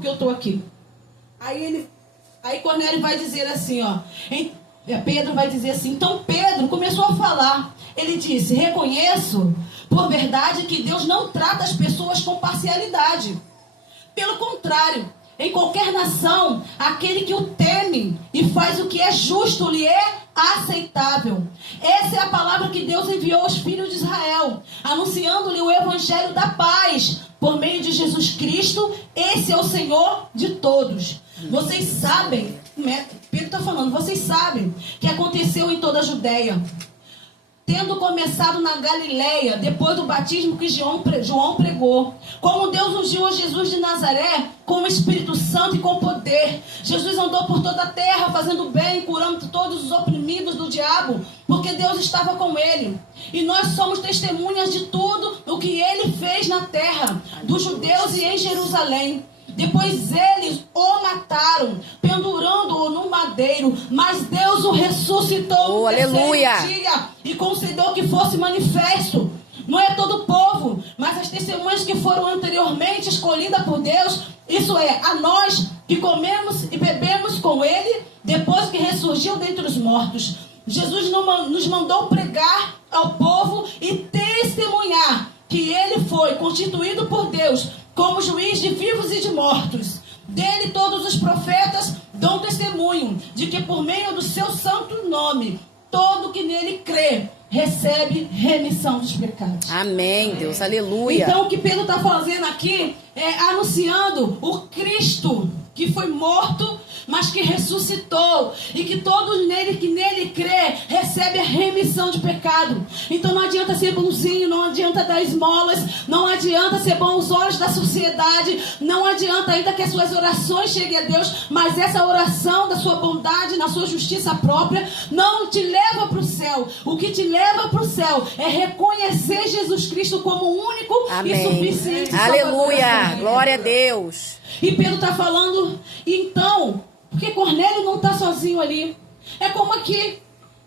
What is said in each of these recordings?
porque eu estou aqui. Aí Cornélio vai dizer assim, ó. Pedro vai dizer assim. Então Pedro começou a falar. Ele disse: reconheço por verdade que Deus não trata as pessoas com parcialidade. Pelo contrário, em qualquer nação, aquele que o teme e faz o que é justo lhe é aceitável. Essa é a palavra que Deus enviou aos filhos de Israel, anunciando-lhe o evangelho da paz por meio de Jesus Cristo. Esse é o Senhor de todos. Vocês sabem, Pedro está falando, vocês sabem que aconteceu em toda a Judéia, tendo começado na Galileia, depois do batismo que João pregou, como Deus ungiu a Jesus de Nazaré com o Espírito Santo e com poder. Jesus andou por toda a terra, fazendo bem, curando todos os oprimidos do diabo, porque Deus estava com ele. E nós somos testemunhas de tudo o que ele fez na terra, dos judeus e em Jerusalém. Depois eles o mataram, pendurando-o no madeiro, mas Deus o ressuscitou no terceiro dia e concedeu que fosse manifesto. Não é todo o povo, mas as testemunhas que foram anteriormente escolhidas por Deus, isso é, a nós que comemos e bebemos com ele, depois que ressurgiu dentre os mortos. Jesus nos mandou pregar ao povo e testemunhar que ele foi constituído por Deus como juiz de vivos e de mortos. Dele todos os profetas dão testemunho de que por meio do seu santo nome, todo que nele crê recebe remissão dos pecados. Amém, Deus, aleluia. Então o que Pedro está fazendo aqui é anunciando o Cristo que foi morto, mas que ressuscitou, e que todos que nele crê recebe a remissão de pecado. Então não adianta ser bonzinho, não adianta dar esmolas, não adianta ser bom aos olhos da sociedade, não adianta ainda que as suas orações cheguem a Deus, mas essa oração da sua bondade, na sua justiça própria, não te leva para o céu. O que te leva para o céu é reconhecer Jesus Cristo como o único e suficiente. Aleluia, glória a Deus. E Pedro está falando, então, porque Cornélio não está sozinho ali. É como aqui,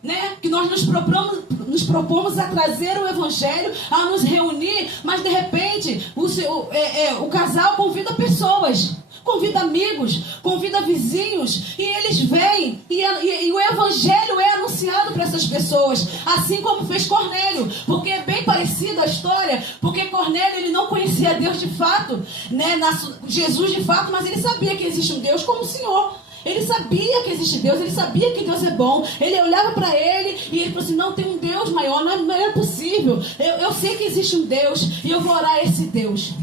né? Que nós nos propomos a trazer o evangelho, a nos reunir, mas de repente o casal convida pessoas, convida amigos, convida vizinhos, e eles vêm, e o evangelho é anunciado para essas pessoas, assim como fez Cornélio, porque é bem parecida a história, porque Cornélio ele não conhecia Deus de fato, né, Jesus de fato, mas ele sabia que existe um Deus como o Senhor. Ele sabia que existe Deus, ele sabia que Deus é bom. Ele olhava para ele e ele falou assim: não, tem um Deus maior, não é possível. Eu sei que existe um Deus e eu vou orar a esse Deus.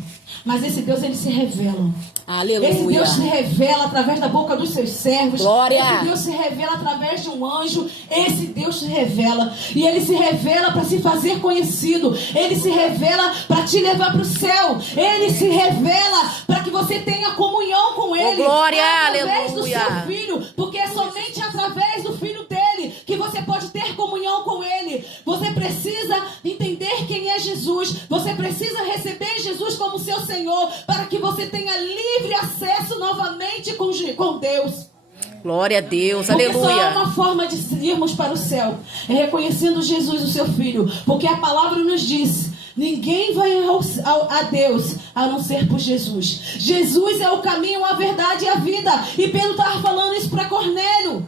Mas esse Deus, ele se revela. Aleluia. Esse Deus se revela através da boca dos seus servos. Glória. Esse Deus se revela através de um anjo. Esse Deus se revela. E ele se revela para se fazer conhecido. Ele se revela para te levar para o céu. Ele se revela para que você tenha comunhão com ele. Glória, através aleluia. do seu filho. Porque é somente através do filho dele que você pode ter comunhão com ele. Você precisa entender quem é Jesus. Você precisa receber Jesus como seu Senhor, para que você tenha livre acesso novamente com Deus. Glória a Deus, porque aleluia. Só há uma forma de irmos para o céu, é reconhecendo Jesus, o seu Filho, porque a palavra nos diz: ninguém vai a Deus a não ser por Jesus. Jesus é o caminho, a verdade e a vida. E Pedro estava falando isso para Cornélio.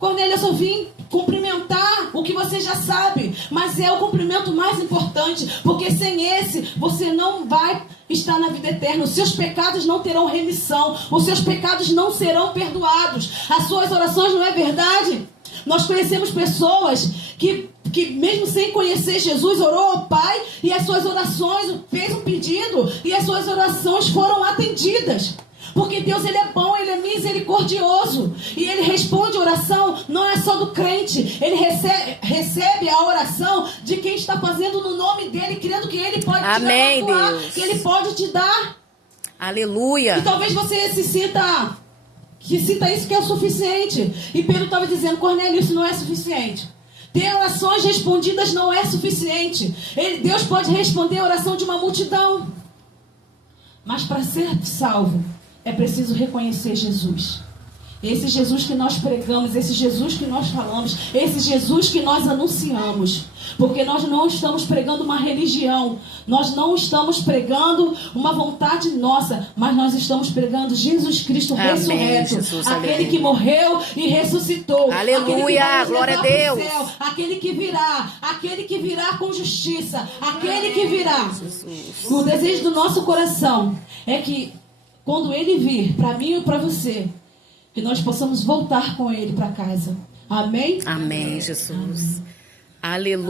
Cornélio, eu só vim cumprimentar o que você já sabe, mas é o cumprimento mais importante, porque sem esse você não vai estar na vida eterna. Os seus pecados não terão remissão, os seus pecados não serão perdoados, as suas orações, não é verdade? Nós conhecemos pessoas que mesmo sem conhecer Jesus, orou ao Pai e as suas orações, fez um pedido e as suas orações foram atendidas. Porque Deus, ele é bom, ele é misericordioso. E ele responde a oração, não é só do crente. Ele recebe a oração de quem está fazendo no nome dele, crendo que ele pode te dar, que ele pode te dar. Aleluia. E talvez você sinta isso que é o suficiente. E Pedro estava dizendo: Cornélio, isso não é suficiente. Ter orações respondidas não é suficiente. Deus pode responder a oração de uma multidão. Mas para ser salvo, é preciso reconhecer Jesus. Esse Jesus que nós pregamos, esse Jesus que nós falamos, esse Jesus que nós anunciamos. Porque nós não estamos pregando uma religião, nós não estamos pregando uma vontade nossa, mas nós estamos pregando Jesus Cristo ressurreto. Jesus, aquele aleluia. que morreu e ressuscitou. Aleluia, glória a Deus. Céu, aquele que virá com justiça, aquele que virá. O desejo do nosso coração é que quando ele vir, para mim e para você, que nós possamos voltar com ele para casa. Amém? Amém, Jesus. Aleluia.